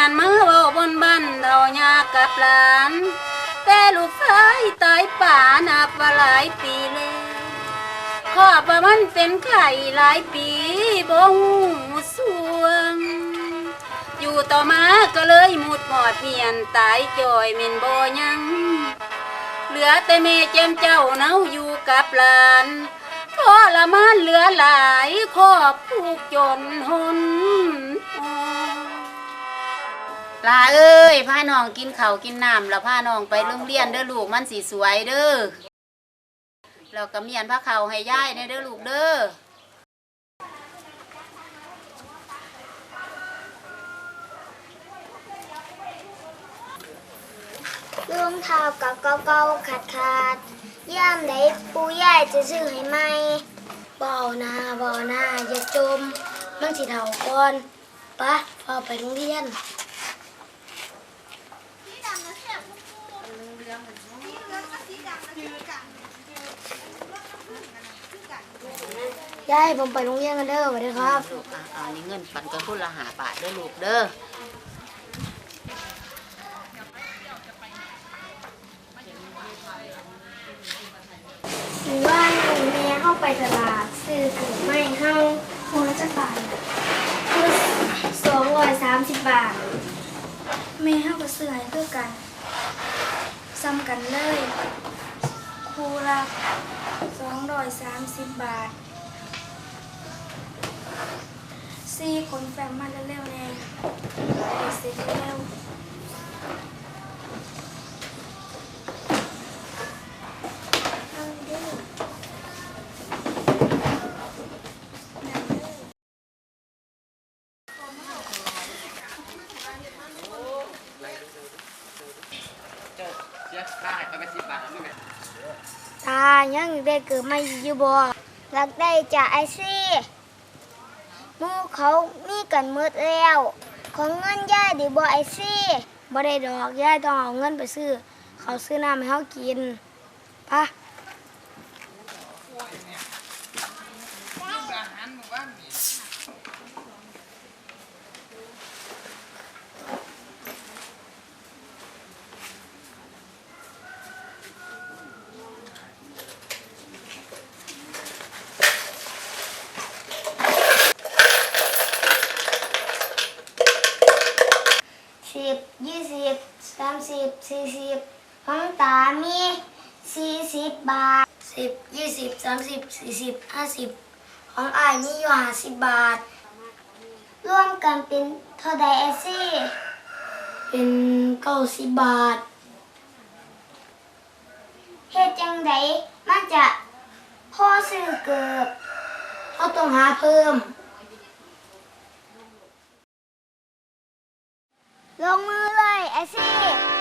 ยนมาเว้าบนบ้านเรายากับหลาน แต่ลูกชายตายป่านับว่าหลายปีแล้วขอประมันเป็นไข่หลายปีบ่หูสวง อยู่ต่อมาก็เลยหมุดหมอดเมียนตายจอยเมนบ่ยัง เหลือแต่แม่เจมเจ้าเนาอยู่กับหลานทรมานเหลือหลายครอบผูกจนหน ลาเอ้ยพาน้องกินเขาวกินน้ำแล้วพาน้องไปโรงเรียนเด้อลูกมันสีสวยเด้อแล้วก็เมียนพระเขาวให้ย่ายเด้อเด้อลูกเด้อรองเท้ากับเก่าๆขาดขาดๆย่ามไหนปูย่ายจะซื้อให้ไหมเบาหนาเบาหนาอย่าจม มันสิเท่าก่อนปะพอไปโรงเรียน ยายผมไปโรงเรียนกันเด้อสวัสดีครับลูกอะเอานี่เงินปันกันพุ่นละหาบาทเด้อลูกเด้อหรือว่าแม่เข้าไปตลาดซื้อถุงไม้เฮาโมละจักบาทคือสองร้อยสามสิบบาทแม่เฮาก็ซื้อให้เพื่อกัน ซ้ำกันเลยคูละสองร้อยสามสิบบาทซี่คนแฟมมาเร็วๆแน่เสร็จเร็ว เอาเด้อ ตายังได้เกิดมาอยู่บ่รักได้จากไอซี่มู่เขามีกันมืดแล้ว ของเงินย่ายดีบ่ไอซี่บ่ได้ดอกย่ายต้องเอาเงินไปซื้อ เขาซื้อน้ำให้เขากินปะ บยี่สิบสามสิบสี่สิบของตามีสี่สิบบาทสิบยี่สิบสามสิบสี่สิบห้าสิบของอายมีอยู่ห้าสิบบาท ร่วมกันเป็นเท่าใดเอซี่เป็นเก้าสิบบาทเฮ็ดจังไดมันจะพ่อซื้อเกือบเขาต้องหาเพิ่ม ลงมือเลยไอซี่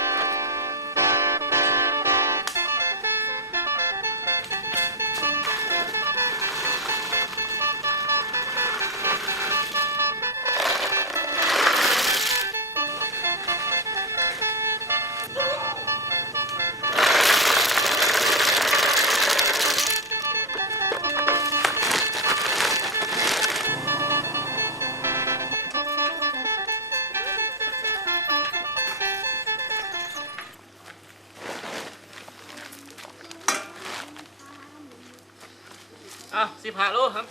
อะสิบห้าโลครับ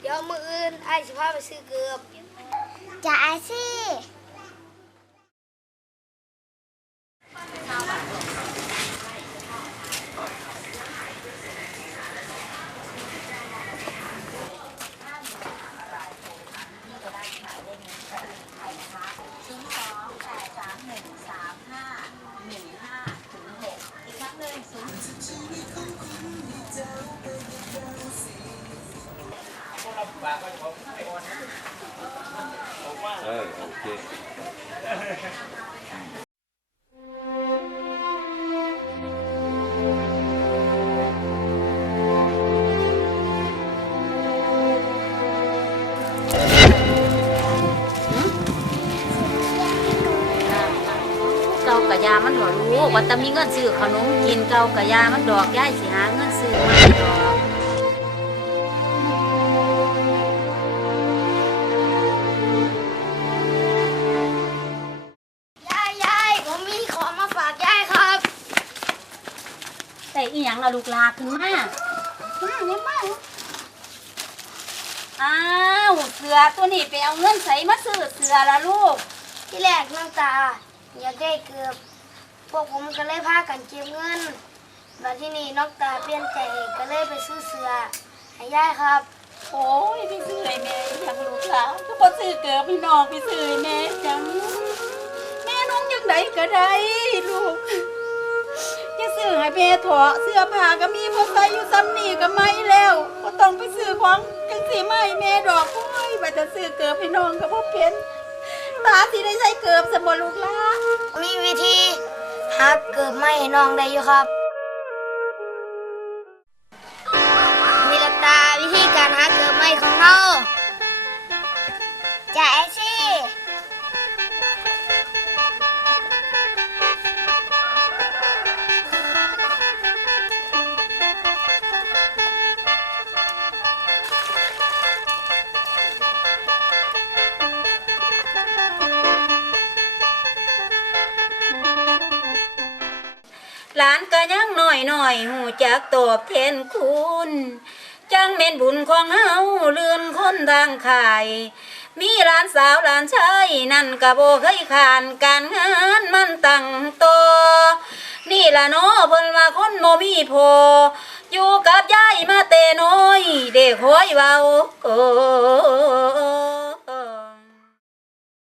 เดี๋ยวมืออื่นไอสิพาไปซื้อเกือบจะไอซี่ เออโอเค ก่ากะยามันบ่รู้ว่าแต่มีเงินซื้อขนมกินเก่ากะยามันดอกยายสิหาเงินซื้อมาดอกยายยายผมมีของมาฝากยายครับแต่อีหยังล่ะลูกลาขึ้นมามาเนี่ยมาอ้าวเสือตัวนี้ไปเอาเงินใส่มาซื้อเสือละลูก ที่แรกน้องตา อยากได้เกือบพวกผมก็เลยพากันเก็บเงินแล้วที่นี่น้องตาเปลี่ยนใจก็เลยไปซื้อเสือให้ยายครับ โอ้ยไปซื้อให้แม่อยากลูกหลานก็บ่ซื้อเกิดพี่น้องไปซื้อให้แม่จังแม่น้องยังไดก็ได้ลูกจะซื้อให้แม่ถอะเสื้อผ้าก็มีพอใส่อยู่ซ้ำนี่ก็ไม่แล้วก็ต้องไปซื้อของจังสีมาให้แม่ดอกโอ้ยว่าจะซื้อเกิดพี่น้องก็บ่เป็น ตาสิได้ใส่เกิบสมบลูกละมีวิธีหาเกิดไม่ให้น้องได้อยู่ครับ หลานก็ยังหน้อยหน้อยหูจักตอบแทนคุณจังเป็นบุญของเฮาเลื่อนคนทางขาย มีหลานสาวหลานชายนั่นก็บ่เคยขานการงานมันตั้งโต นี่ล่ะเนาะเพิ่นว่าคนบ่มีพอ อยู่กับยายมาแต่น้อย เด็กหอยเว้าโอ้